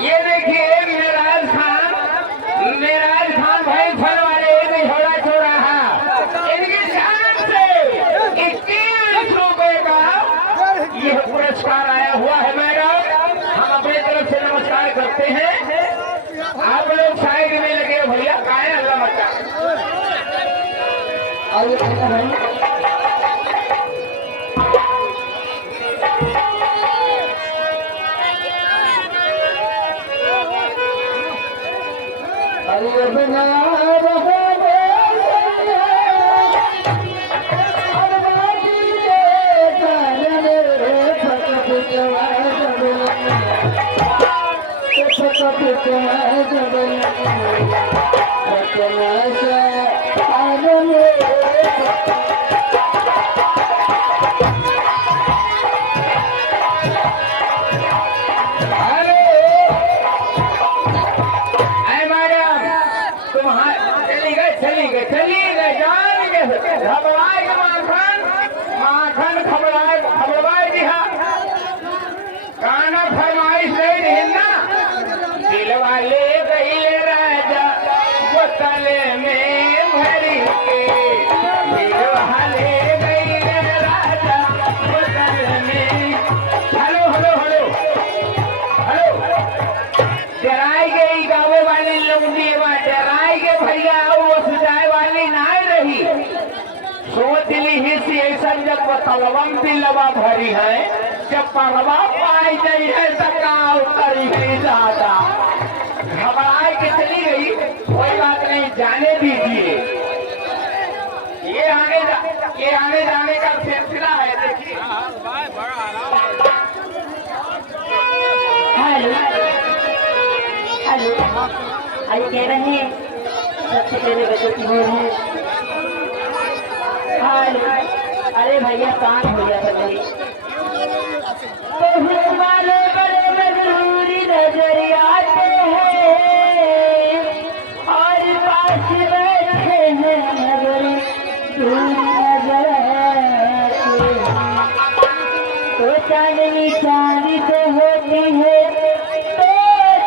ये देखिए मेराज खान भाई फल वाले झोला चौराहा इनकी शान से 21 रुपए का यह पुरस्कार आया हुआ है। मैडम हम अपनी तरफ से नमस्कार करते हैं। आप लोग साइड में लगे भैया काहे अल्लाह मचा चली गए जान के घबराए के माखन खबरवाए जी हाँ गाना फरमाइश नहीं ना दिल वाले गई राजा बोतल में भरी के दिल वाले गई राजा बोतल में। हेलो हेलो हेलो हेलो डराई गई गावे वाली लौंडी डराई के भैया सोच ली हिस्सी ऐसा जब तलवम दिलवा भरी है जब परवा पाई गई है तकाव करी गई ज्यादा घबराए के चली गई। कोई बात नहीं जाने दीजिए ये आने जाने का सिलसिला है। देखिए हेलो हेलो अरे कह रहे हैं सबसे पहले बच्चों की बोल है। अरे भैया कान हो गया था मेरी तो वाले बड़े मजबूरी नजर आते हैं और पास बैठे हैं मगर दूर नजर आते हैं। तो चांदनी चांदी तो होती है तो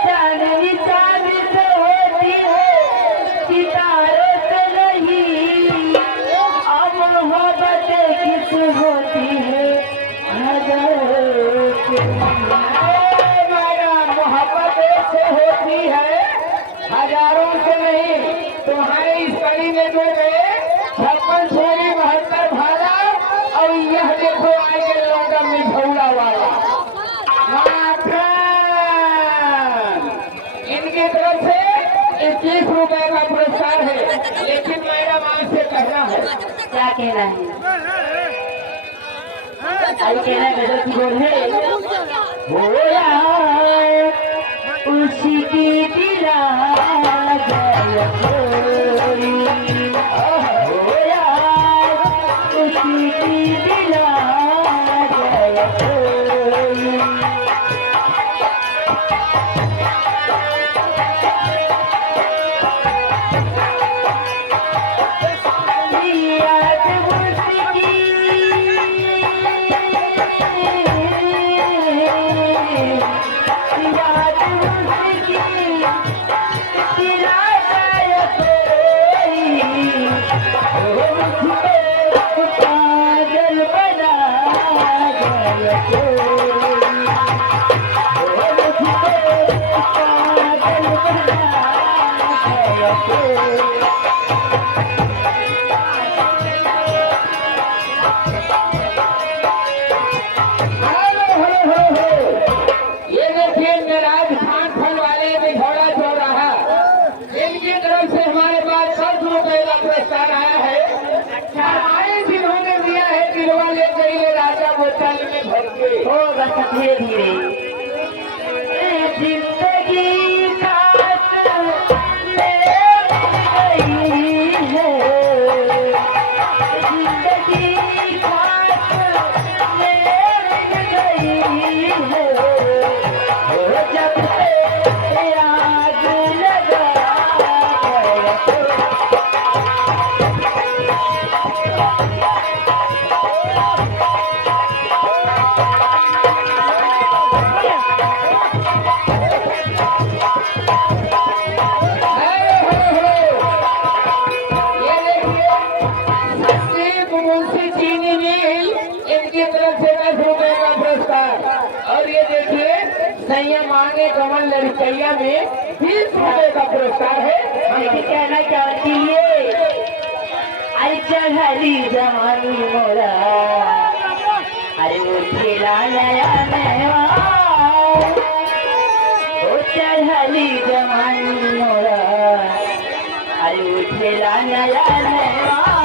चांदनी चांदी तो होती है सितारों से नहीं मोहब्बत किस होती है मोहब्बत से होती है हजारों से नहीं। तुम्हारे इस कड़ी में जो गए 56 छोरी 72 भाला और यह देखो आगे लौटा में झौला वाला इनकी तरफ से 21 रुपए का पुरस्कार है। लेकिन मैडम आपसे कहना है क्या कहना है आई कहना है गजल की बोल है होया उसकी दिला होया उसकी दिला धीरे धीरे जिंदगी का चीनी मिल इनकी तरफ से 10 रुपए का पुरस्कार। और ये देखिए संयम मांगे कमल लड़कैया में 20 रुपए का पुरस्कार है। लेकिन कहना चाहती है अरे चढ़ली जवानी मोरा अरे उठेला नया नया ओ चढ़ली जवानी मोरा अरे उठेला नया नया